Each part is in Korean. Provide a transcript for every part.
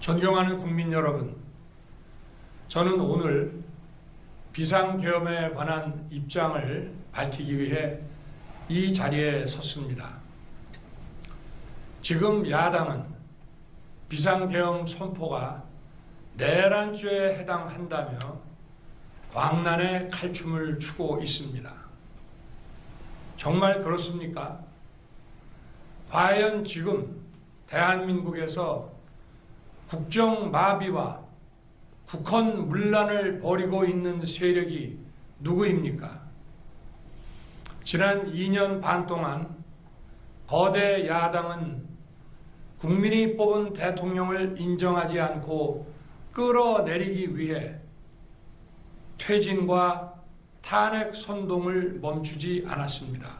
존경하는 국민 여러분, 저는 오늘 비상계엄에 관한 입장을 밝히기 위해 이 자리에 섰습니다. 지금 야당은 비상계엄 선포가 내란죄에 해당한다며 광란의 칼춤을 추고 있습니다. 정말 그렇습니까? 과연 지금 대한민국에서 국정마비와 국헌문란을 벌이고 있는 세력이 누구입니까? 지난 2년 반 동안 거대 야당은 국민이 뽑은 대통령을 인정하지 않고 끌어내리기 위해 퇴진과 탄핵 선동을 멈추지 않았습니다.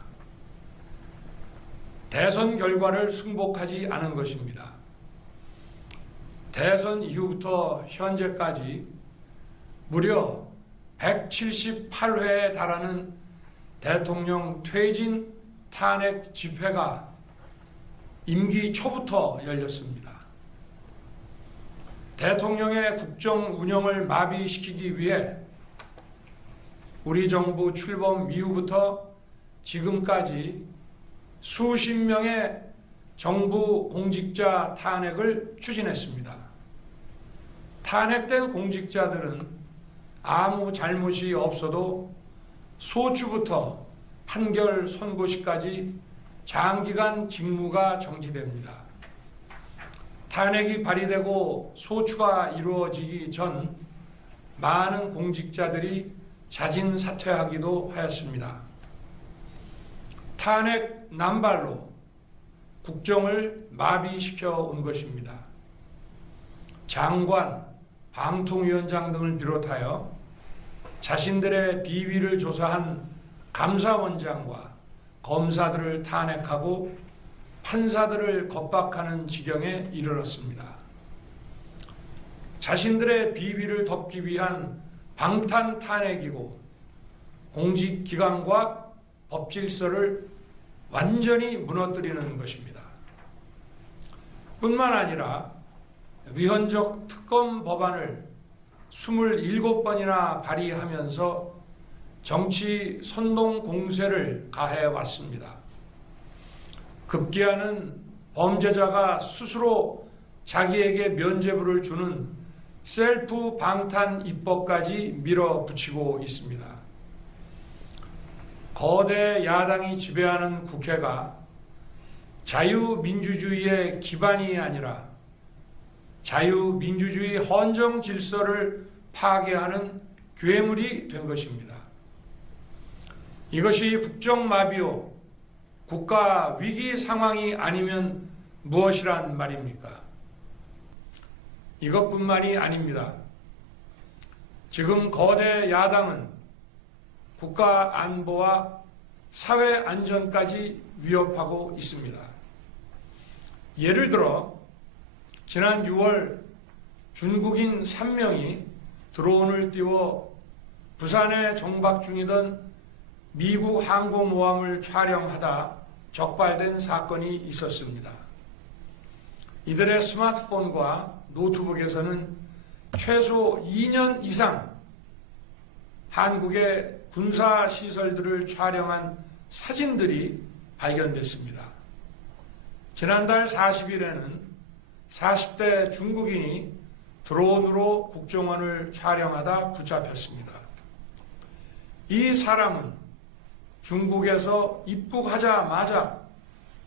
대선 결과를 승복하지 않은 것입니다. 대선 이후부터 현재까지 무려 178회에 달하는 대통령 퇴진 탄핵 집회가 임기 초부터 열렸습니다. 대통령의 국정 운영을 마비시키기 위해 우리 정부 출범 이후부터 지금까지 수십 명의 정부 공직자 탄핵을 추진했습니다. 탄핵된 공직자들은 아무 잘못이 없어도 소추부터 판결 선고시까지 장기간 직무가 정지됩니다. 탄핵이 발의되고 소추가 이루어지기 전 많은 공직자들이 자진 사퇴하기도 하였습니다. 탄핵 남발로 국정을 마비시켜 온 것입니다. 장관, 방통위원장 등을 비롯하여 자신들의 비위를 조사한 감사원장과 검사들을 탄핵하고 판사들을 겁박하는 지경에 이르렀습니다. 자신들의 비위를 덮기 위한 방탄 탄핵이고 공직기관과 법질서를 완전히 무너뜨리는 것입니다. 뿐만 아니라 위헌적 특검 법안을 27번이나 발의하면서 정치 선동 공세를 가해왔습니다. 급기야는 범죄자가 스스로 자기에게 면죄부를 주는 셀프 방탄 입법까지 밀어붙이고 있습니다. 거대 야당이 지배하는 국회가 자유민주주의의 기반이 아니라 자유민주주의 헌정 질서를 파괴하는 괴물이 된 것입니다. 이것이 국정마비요 국가 위기 상황이 아니면 무엇이란 말입니까? 이것뿐만이 아닙니다. 지금 거대 야당은 국가 안보와 사회 안전까지 위협하고 있습니다. 예를 들어 지난 6월 중국인 3명이 드론을 띄워 부산에 정박 중이던 미국 항공모함을 촬영하다 적발된 사건이 있었습니다. 이들의 스마트폰과 노트북에서는 최소 2년 이상 한국의 군사시설들을 촬영한 사진들이 발견됐습니다. 지난달 40일에는 40대 중국인이 드론으로 국정원을 촬영하다 붙잡혔습니다. 이 사람은 중국에서 입국하자마자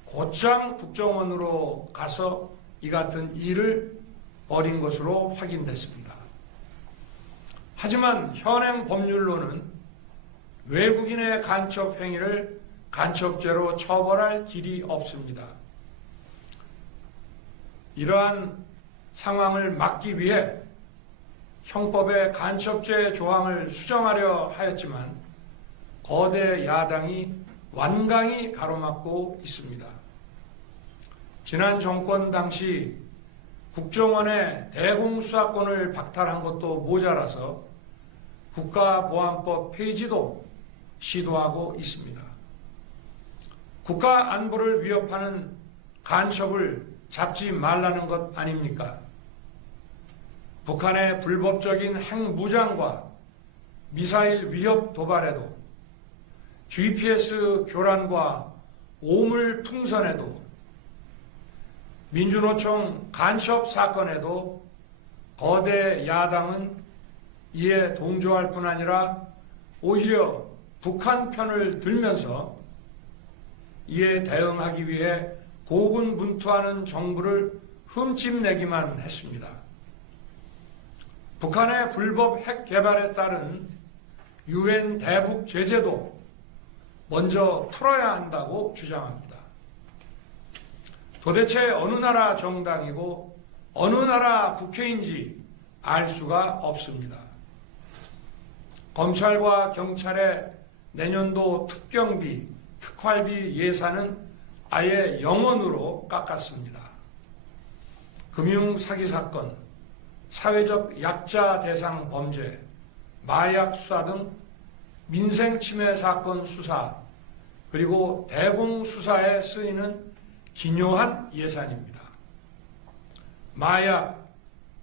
곧장 국정원으로 가서 이 같은 일을 벌인 것으로 확인됐습니다. 하지만 현행 법률로는 외국인의 간첩 행위를 간첩죄로 처벌할 길이 없습니다. 이러한 상황을 막기 위해 형법의 간첩죄 조항을 수정하려 하였지만 거대 야당이 완강히 가로막고 있습니다. 지난 정권 당시 국정원의 대공수사권을 박탈한 것도 모자라서 국가보안법 폐지도 시도하고 있습니다. 국가 안보를 위협하는 간첩을 잡지 말라는 것 아닙니까? 북한의 불법적인 핵무장과 미사일 위협 도발에도, GPS 교란과 오물 풍선에도, 민주노총 간첩 사건에도 거대 야당은 이에 동조할 뿐 아니라 오히려 북한 편을 들면서 이에 대응하기 위해 고군분투하는 정부를 흠집내기만 했습니다. 북한의 불법 핵 개발에 따른 유엔 대북 제재도 먼저 풀어야 한다고 주장합니다. 도대체 어느 나라 정당이고 어느 나라 국회인지 알 수가 없습니다. 검찰과 경찰의 내년도 특경비, 특활비 예산은 아예 0원으로 깎았습니다. 금융 사기 사건, 사회적 약자 대상 범죄, 마약 수사 등 민생 침해 사건 수사, 그리고 대공 수사에 쓰이는 기묘한 예산입니다. 마약,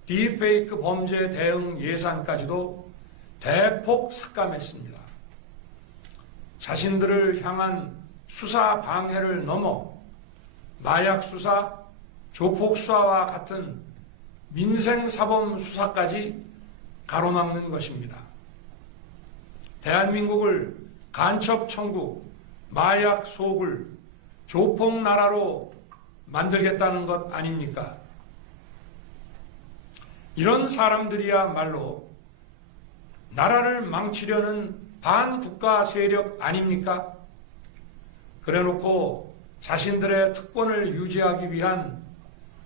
딥페이크 범죄 대응 예산까지도 대폭 삭감했습니다. 자신들을 향한 수사 방해를 넘어 마약 수사, 조폭 수사와 같은 민생사범 수사까지 가로막는 것입니다. 대한민국을 간첩 천국, 마약 소굴, 조폭 나라로 만들겠다는 것 아닙니까? 이런 사람들이야말로 나라를 망치려는 반국가 세력 아닙니까? 그래놓고 자신들의 특권을 유지하기 위한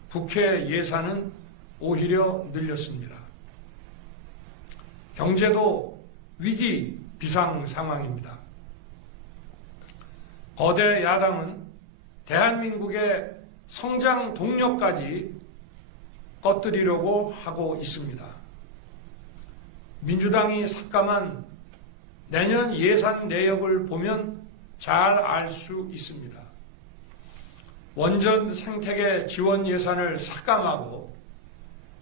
국회 예산은 오히려 늘렸습니다. 경제도 위기 비상 상황입니다. 거대 야당은 대한민국의 성장 동력까지 꺼뜨리려고 하고 있습니다. 민주당이 삭감한 내년 예산 내역을 보면 잘 알 수 있습니다. 원전 생태계 지원 예산을 삭감하고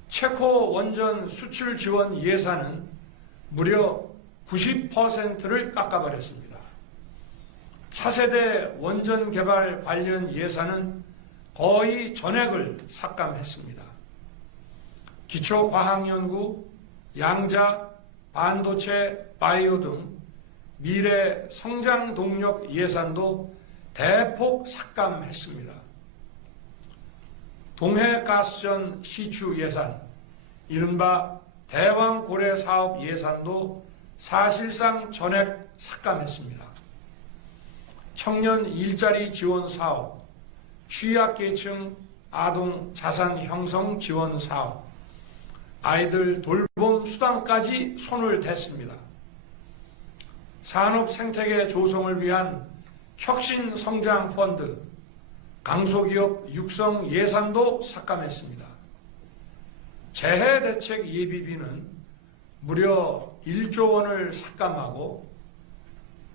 체코 원전 수출 지원 예산은 무려 90%를 깎아버렸습니다. 차세대 원전 개발 관련 예산은 거의 전액을 삭감했습니다. 기초과학연구, 양자, 반도체, 바이오 등 미래 성장 동력 예산도 대폭 삭감했습니다. 동해가스전 시추 예산, 이른바 대왕고래 사업 예산도 사실상 전액 삭감했습니다. 청년 일자리 지원 사업, 취약계층 아동 자산 형성 지원 사업, 아이들 돌봄 수당까지 손을 댔습니다. 산업 생태계 조성을 위한 혁신 성장 펀드, 강소기업 육성 예산도 삭감했습니다. 재해대책 예비비는 무려 1조 원을 삭감하고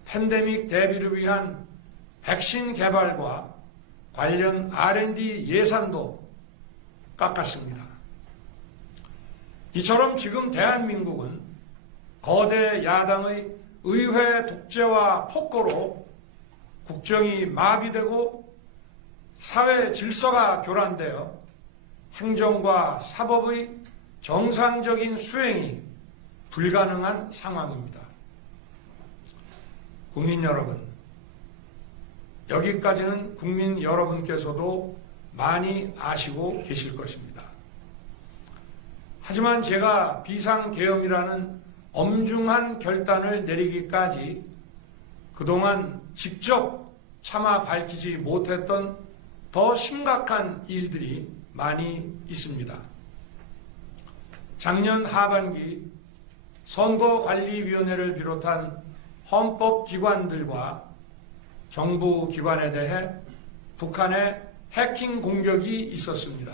팬데믹 대비를 위한 백신 개발과 관련 R&D 예산도 깎았습니다. 이처럼 지금 대한민국은 거대 야당의 의회 독재와 폭거로 국정이 마비되고 사회 질서가 교란되어 행정과 사법의 정상적인 수행이 불가능한 상황입니다. 국민 여러분, 여기까지는 국민 여러분께서도 많이 아시고 계실 것입니다. 하지만 제가 비상계엄이라는 엄중한 결단을 내리기까지 그동안 직접 차마 밝히지 못했던 더 심각한 일들이 많이 있습니다. 작년 하반기 선거관리위원회를 비롯한 헌법기관들과 정부기관에 대해 북한의 해킹 공격이 있었습니다.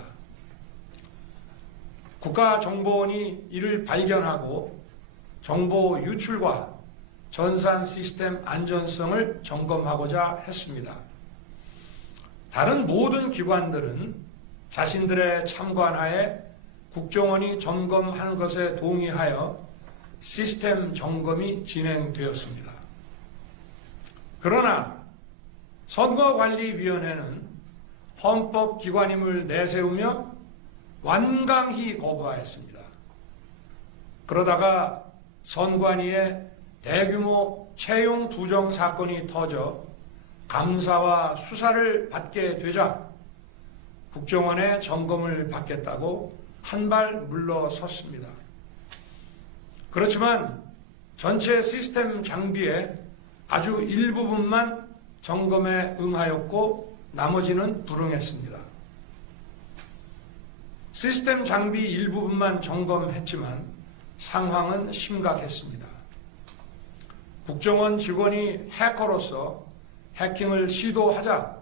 국가정보원이 이를 발견하고 정보 유출과 전산 시스템 안전성을 점검하고자 했습니다. 다른 모든 기관들은 자신들의 참관하에 국정원이 점검하는 것에 동의하여 시스템 점검이 진행되었습니다. 그러나 선거관리위원회는 헌법기관임을 내세우며 완강히 거부하였습니다. 그러다가 선관위의 대규모 채용 부정 사건이 터져 감사와 수사를 받게 되자 국정원의 점검을 받겠다고 한 발 물러섰습니다. 그렇지만 전체 시스템 장비의 아주 일부분만 점검에 응하였고 나머지는 불응했습니다. 시스템 장비 일부분만 점검했지만 상황은 심각했습니다. 국정원 직원이 해커로서 해킹을 시도하자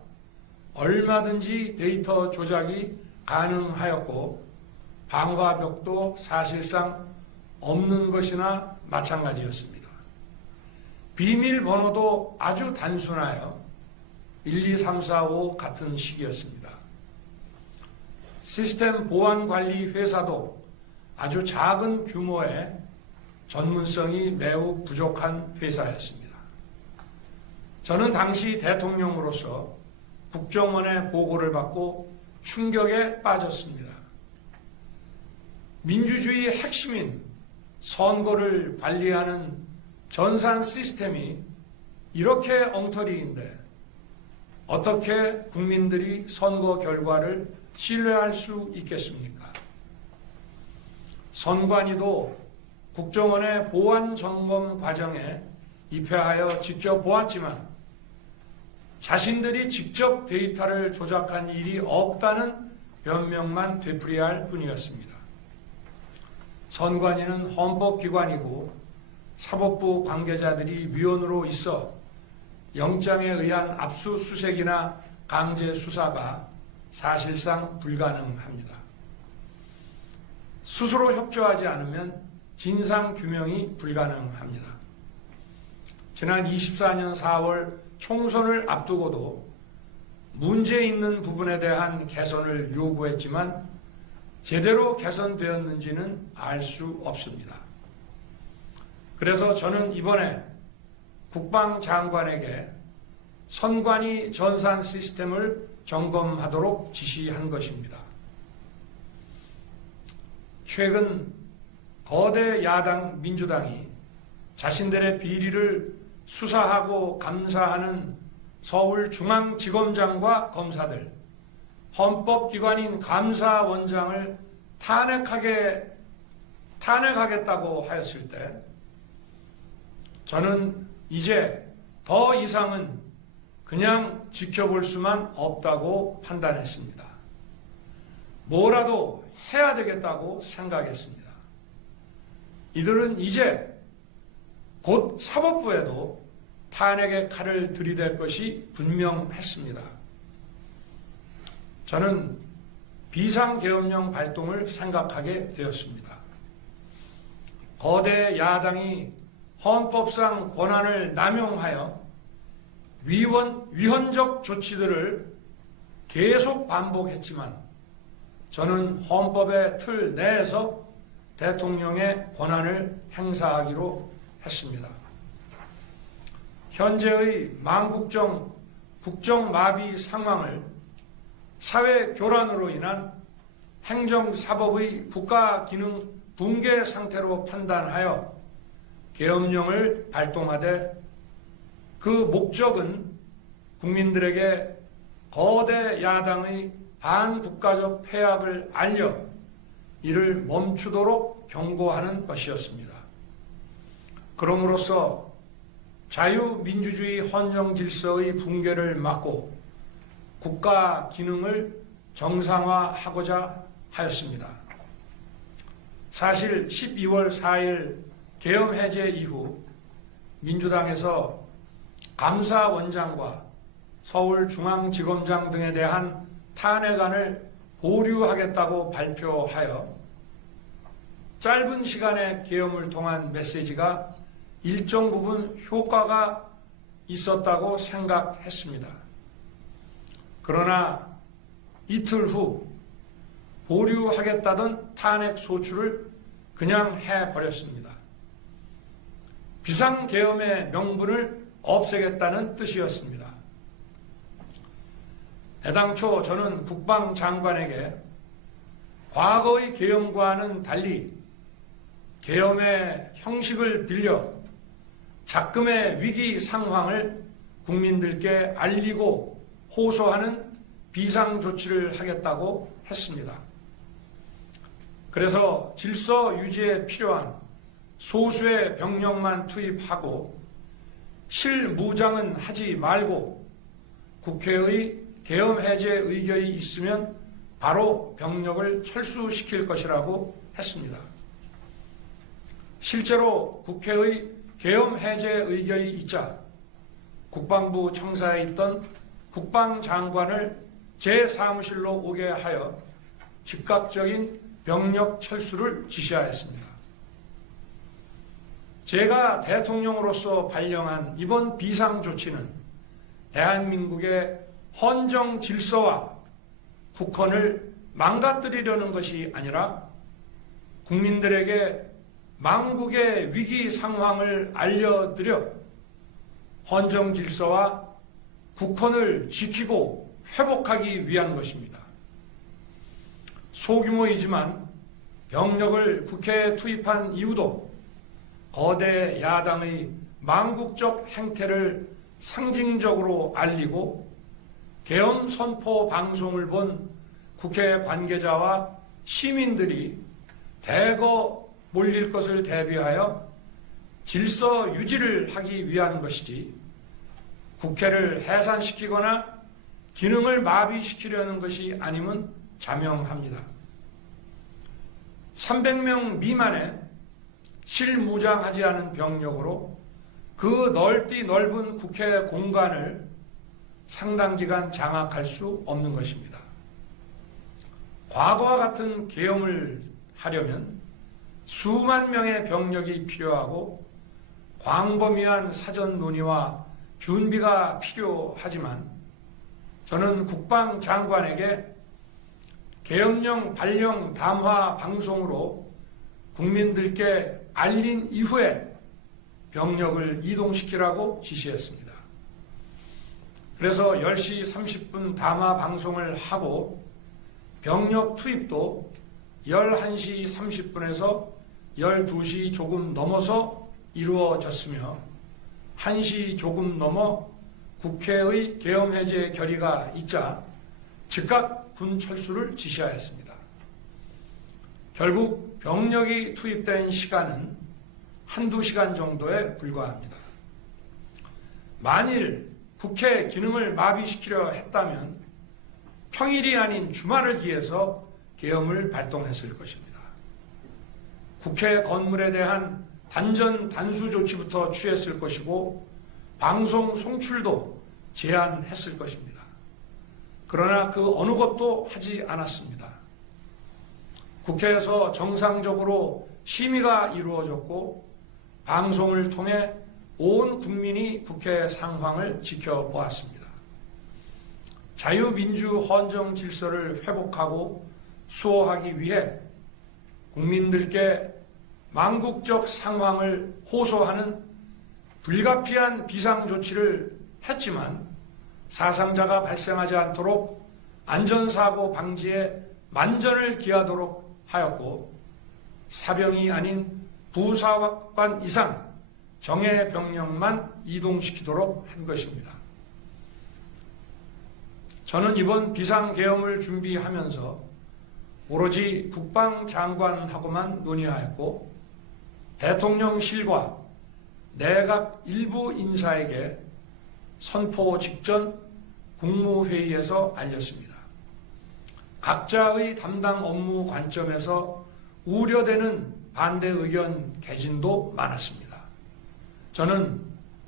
얼마든지 데이터 조작이 가능하였고 방화벽도 사실상 없는 것이나 마찬가지였습니다. 비밀번호도 아주 단순하여 1, 2, 3, 4, 5 같은 식이었습니다. 시스템 보안관리 회사도 아주 작은 규모의 전문성이 매우 부족한 회사였습니다. 저는 당시 대통령으로서 국정원의 보고를 받고 충격에 빠졌습니다. 민주주의의 핵심인 선거를 관리하는 전산 시스템이 이렇게 엉터리인데 어떻게 국민들이 선거 결과를 신뢰할 수 있겠습니까? 선관위도 국정원의 보안 점검 과정에 입회하여 지켜보았지만 자신들이 직접 데이터를 조작한 일이 없다는 변명만 되풀이할 뿐이었습니다. 선관위는 헌법기관이고 사법부 관계자들이 위원으로 있어 영장에 의한 압수수색이나 강제 수사가 사실상 불가능합니다. 스스로 협조하지 않으면 진상규명이 불가능합니다. 지난 24년 4월 총선을 앞두고도 문제 있는 부분에 대한 개선을 요구했지만 제대로 개선되었는지는 알 수 없습니다. 그래서 저는 이번에 국방장관에게 선관위 전산 시스템을 점검하도록 지시한 것입니다. 최근 거대 야당 민주당이 자신들의 비리를 수사하고 감사하는 서울중앙지검장과 검사들, 헌법기관인 감사원장을 탄핵하겠다고 하였을 때 저는 이제 더 이상은 그냥 지켜볼 수만 없다고 판단했습니다. 뭐라도 해야 되겠다고 생각했습니다. 이들은 이제 곧 사법부에도 탄핵의 칼을 들이댈 것이 분명했습니다. 저는 비상계엄령 발동을 생각하게 되었습니다. 거대 야당이 헌법상 권한을 남용하여 위헌적 조치들을 계속 반복했지만 저는 헌법의 틀 내에서 대통령의 권한을 행사하기로 했습니다. 현재의 망국정 국정마비 상황을 사회 교란으로 인한 행정사법의 국가기능 붕괴 상태로 판단하여 계엄령을 발동하되 그 목적은 국민들에게 거대 야당의 반국가적 폐악을 알려 이를 멈추도록 경고하는 것이었습니다. 그럼으로써 자유민주주의 헌정질서의 붕괴를 막고 국가 기능을 정상화하고자 하였습니다. 사실 12월 4일 계엄 해제 이후 민주당에서 감사원장과 서울중앙지검장 등에 대한 탄핵안을 보류하겠다고 발표하여 짧은 시간의 계엄을 통한 메시지가 일정 부분 효과가 있었다고 생각했습니다. 그러나 이틀 후 보류하겠다던 탄핵 소추를 그냥 해버렸습니다. 비상계엄의 명분을 없애겠다는 뜻이었습니다. 애당초 저는 국방장관에게 과거의 계엄과는 달리 계엄의 형식을 빌려 작금의 위기 상황을 국민들께 알리고 호소하는 비상조치를 하겠다고 했습니다. 그래서 질서 유지에 필요한 소수의 병력만 투입하고 실무장은 하지 말고 국회의 계엄 해제 의결이 있으면 바로 병력을 철수시킬 것이라고 했습니다. 실제로 국회의 계엄 해제 의결이 있자 국방부 청사에 있던 국방장관을 제 사무실로 오게 하여 즉각적인 병력 철수를 지시하였습니다. 제가 대통령으로서 발령한 이번 비상조치는 대한민국의 헌정 질서와 국헌을 망가뜨리려는 것이 아니라 국민들에게 망국의 위기 상황을 알려드려 헌정 질서와 국헌을 지키고 회복하기 위한 것입니다. 소규모이지만 병력을 국회에 투입한 이유도 거대 야당의 망국적 행태를 상징적으로 알리고 계엄 선포 방송을 본 국회 관계자와 시민들이 대거 몰릴 것을 대비하여 질서 유지를 하기 위한 것이지 국회를 해산시키거나 기능을 마비시키려는 것이 아님은 자명합니다. 300명 미만의 실무장하지 않은 병력으로 그 넓은 국회 공간을 상당 기간 장악할 수 없는 것입니다. 과거와 같은 계엄을 하려면 수만 명의 병력이 필요하고 광범위한 사전 논의와 준비가 필요하지만 저는 국방장관에게 계엄령 발령 담화 방송으로 국민들께 알린 이후에 병력을 이동시키라고 지시했습니다. 그래서 10시 30분 담화 방송을 하고 병력 투입도 11시 30분에서 12시 조금 넘어서 이루어졌으며 1시 조금 넘어 국회의 계엄 해제 결의가 있자 즉각 군 철수를 지시하였습니다. 결국 병력이 투입된 시간은 한두 시간 정도에 불과합니다. 만일 국회 기능을 마비시키려 했다면 평일이 아닌 주말을 기해서 계엄을 발동했을 것입니다. 국회 건물에 대한 단전 단수 조치부터 취했을 것이고 방송 송출도 제한했을 것입니다. 그러나 그 어느 것도 하지 않았습니다. 국회에서 정상적으로 심의가 이루어졌고 방송을 통해 온 국민이 국회 상황을 지켜보았습니다. 자유민주 헌정 질서를 회복하고 수호하기 위해 국민들께 망국적 상황을 호소하는 불가피한 비상조치를 했지만 사상자가 발생하지 않도록 안전사고 방지에 만전을 기하도록 하였고 사병이 아닌 부사관 이상 정예 병력만 이동시키도록 한 것입니다. 저는 이번 비상계엄을 준비하면서 오로지 국방장관하고만 논의하였고 대통령실과 내각 일부 인사에게 선포 직전 국무회의에서 알렸습니다. 각자의 담당 업무 관점에서 우려되는 반대 의견 개진도 많았습니다. 저는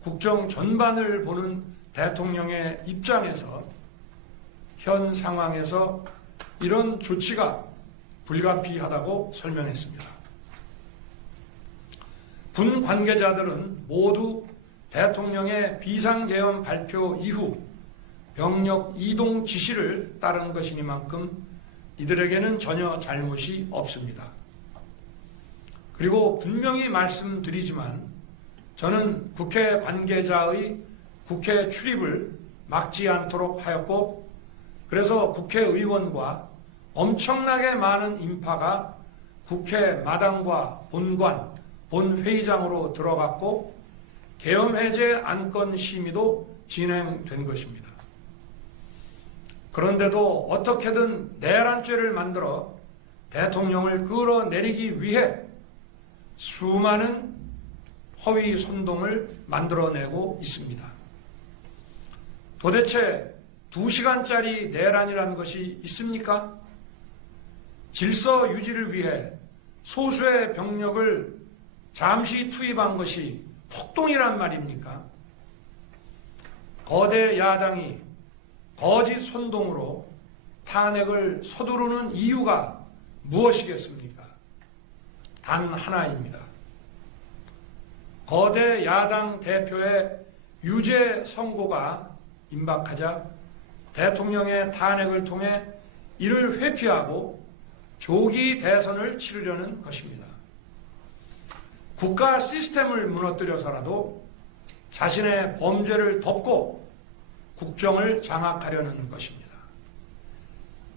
국정 전반을 보는 대통령의 입장에서 현 상황에서 이런 조치가 불가피하다고 설명했습니다. 군 관계자들은 모두 대통령의 비상계엄 발표 이후 병력 이동 지시를 따른 것이니만큼 이들에게는 전혀 잘못이 없습니다. 그리고 분명히 말씀드리지만 저는 국회 관계자의 국회 출입을 막지 않도록 하였고, 그래서 국회의원과 엄청나게 많은 인파가 국회 마당과 본관, 본회의장으로 들어갔고 계엄해제 안건 심의도 진행된 것입니다. 그런데도 어떻게든 내란죄를 만들어 대통령을 끌어내리기 위해 수많은 허위 선동을 만들어내고 있습니다. 도대체 2시간짜리 내란이라는 것이 있습니까? 질서 유지를 위해 소수의 병력을 잠시 투입한 것이 폭동이란 말입니까? 거대 야당이 거짓 선동으로 탄핵을 서두르는 이유가 무엇이겠습니까? 단 하나입니다. 거대 야당 대표의 유죄 선고가 임박하자 대통령의 탄핵을 통해 이를 회피하고 조기 대선을 치르려는 것입니다. 국가 시스템을 무너뜨려서라도 자신의 범죄를 덮고 국정을 장악하려는 것입니다.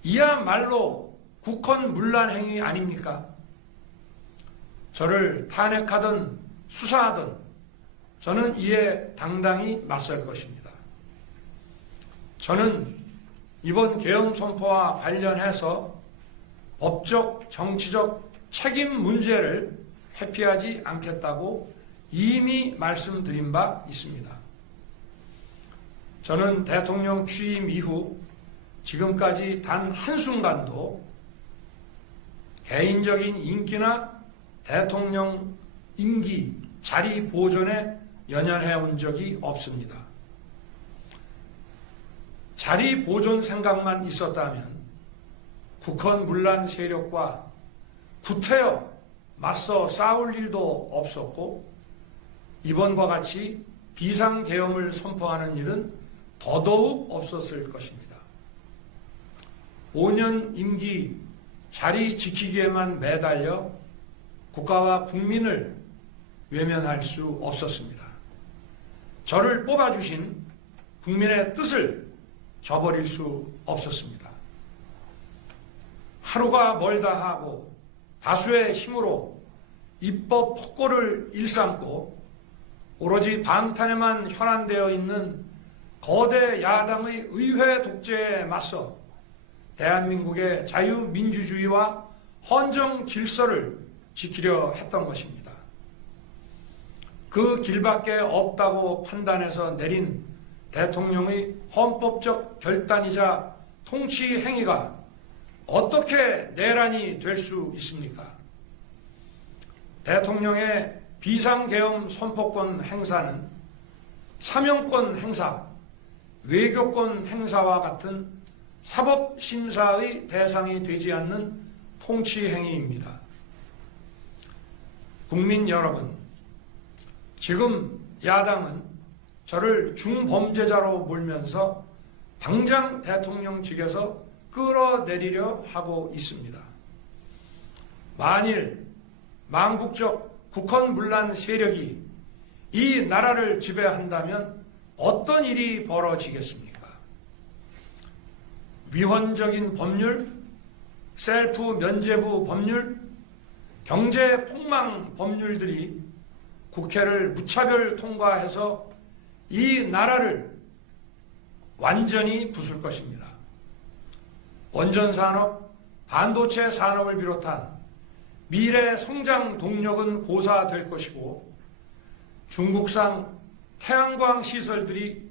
이야말로 국헌문란 행위 아닙니까? 저를 탄핵하든 수사하든 저는 이에 당당히 맞설 것입니다. 저는 이번 계엄 선포와 관련해서 법적, 정치적 책임 문제를 회피하지 않겠다고 이미 말씀드린 바 있습니다. 저는 대통령 취임 이후 지금까지 단 한순간도 개인적인 인기나 대통령 임기, 자리 보존에 연연해 온 적이 없습니다. 자리 보존 생각만 있었다면 국헌문란 세력과 구태여 맞서 싸울 일도 없었고 이번과 같이 비상계엄을 선포하는 일은 더더욱 없었을 것입니다. 5년 임기 자리 지키기에만 매달려 국가와 국민을 외면할 수 없었습니다. 저를 뽑아주신 국민의 뜻을 저버릴 수 없었습니다. 하루가 멀다 하고 다수의 힘으로 입법 폭거를 일삼고 오로지 방탄에만 혈안되어 있는 거대 야당의 의회 독재에 맞서 대한민국의 자유민주주의와 헌정 질서를 지키려 했던 것입니다. 그 길밖에 없다고 판단해서 내린 대통령의 헌법적 결단이자 통치 행위가 어떻게 내란이 될 수 있습니까? 대통령의 비상계엄 선포권 행사는 사명권 행사, 외교권 행사와 같은 사법심사의 대상이 되지 않는 통치 행위입니다. 국민 여러분, 지금 야당은 저를 중범죄자로 몰면서 당장 대통령직에서 끌어내리려 하고 있습니다. 만일 망국적 국헌문란 세력이 이 나라를 지배한다면 어떤 일이 벌어지겠습니까? 위헌적인 법률, 셀프 면죄부 법률, 경제 폭망 법률들이 국회를 무차별 통과해서 이 나라를 완전히 부술 것입니다. 원전산업, 반도체 산업을 비롯한 미래 성장 동력은 고사될 것이고 중국산 태양광 시설들이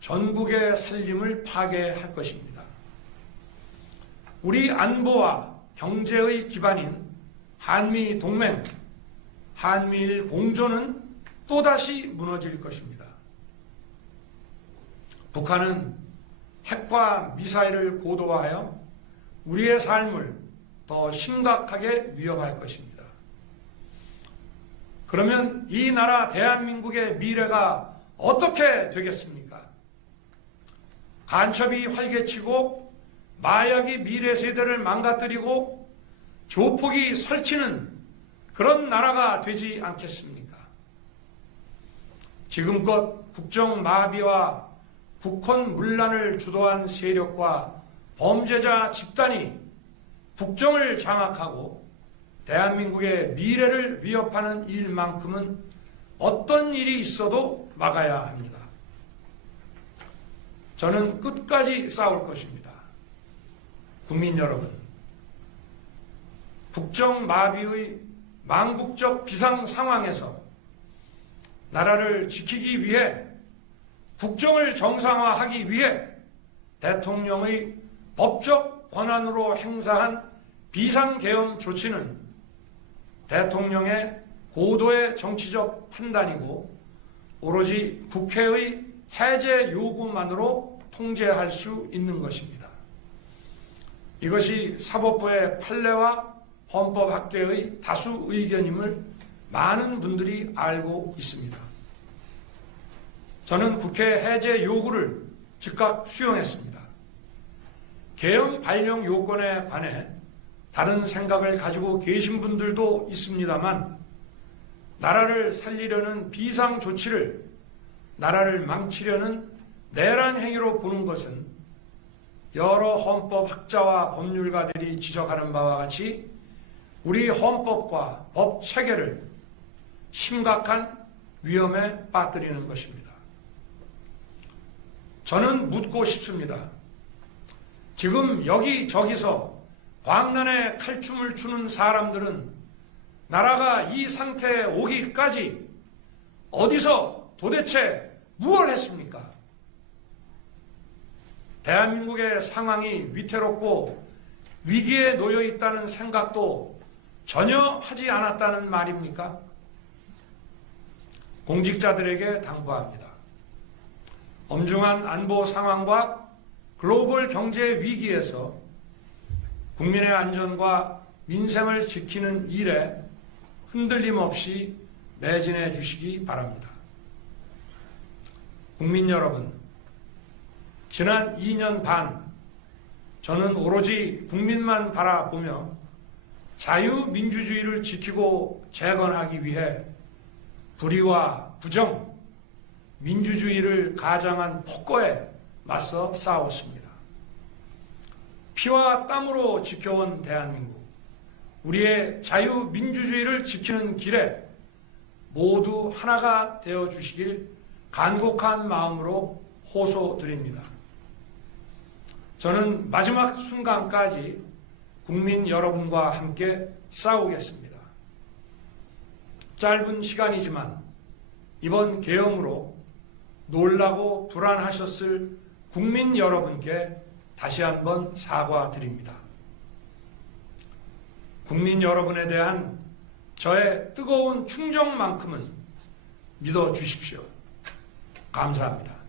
전국의 살림을 파괴할 것입니다. 우리 안보와 경제의 기반인 한미 동맹, 한미일 공조는 또다시 무너질 것입니다. 북한은 핵과 미사일을 고도화하여 우리의 삶을 더 심각하게 위협할 것입니다. 그러면 이 나라 대한민국의 미래가 어떻게 되겠습니까? 간첩이 활개치고 마약이 미래 세대를 망가뜨리고 조폭이 설치는 그런 나라가 되지 않겠습니까? 지금껏 국정 마비와 북헌 문란을 주도한 세력과 범죄자 집단이 국정을 장악하고 대한민국의 미래를 위협하는 일만큼은 어떤 일이 있어도 막아야 합니다. 저는 끝까지 싸울 것입니다. 국민 여러분, 국정 마비의 망국적 비상 상황에서 나라를 지키기 위해 국정을 정상화하기 위해 대통령의 법적 권한으로 행사한 비상계엄 조치는 대통령의 고도의 정치적 판단이고 오로지 국회의 해제 요구만으로 통제할 수 있는 것입니다. 이것이 사법부의 판례와 헌법학계의 다수 의견임을 많은 분들이 알고 있습니다. 저는 국회 해제 요구를 즉각 수용했습니다. 계엄 발령 요건에 관해 다른 생각을 가지고 계신 분들도 있습니다만 나라를 살리려는 비상 조치를 나라를 망치려는 내란 행위로 보는 것은 여러 헌법학자와 법률가들이 지적하는 바와 같이 우리 헌법과 법 체계를 심각한 위험에 빠뜨리는 것입니다. 저는 묻고 싶습니다. 지금 여기저기서 광란에 칼춤을 추는 사람들은 나라가 이 상태에 오기까지 어디서 도대체 무엇을 했습니까? 대한민국의 상황이 위태롭고 위기에 놓여 있다는 생각도 전혀 하지 않았다는 말입니까? 공직자들에게 당부합니다. 엄중한 안보 상황과 글로벌 경제 위기에서 국민의 안전과 민생을 지키는 일에 흔들림 없이 매진해 주시기 바랍니다. 국민 여러분, 지난 2년 반 저는 오로지 국민만 바라보며 자유민주주의를 지키고 재건하기 위해 불의와 부정, 민주주의를 가장한 폭거에 맞서 싸웠습니다. 피와 땀으로 지켜온 대한민국, 우리의 자유민주주의를 지키는 길에 모두 하나가 되어주시길 간곡한 마음으로 호소드립니다. 저는 마지막 순간까지 국민 여러분과 함께 싸우겠습니다. 짧은 시간이지만 이번 계엄으로 놀라고 불안하셨을 국민 여러분께 다시 한번 사과드립니다. 국민 여러분에 대한 저의 뜨거운 충정만큼은 믿어주십시오. 감사합니다.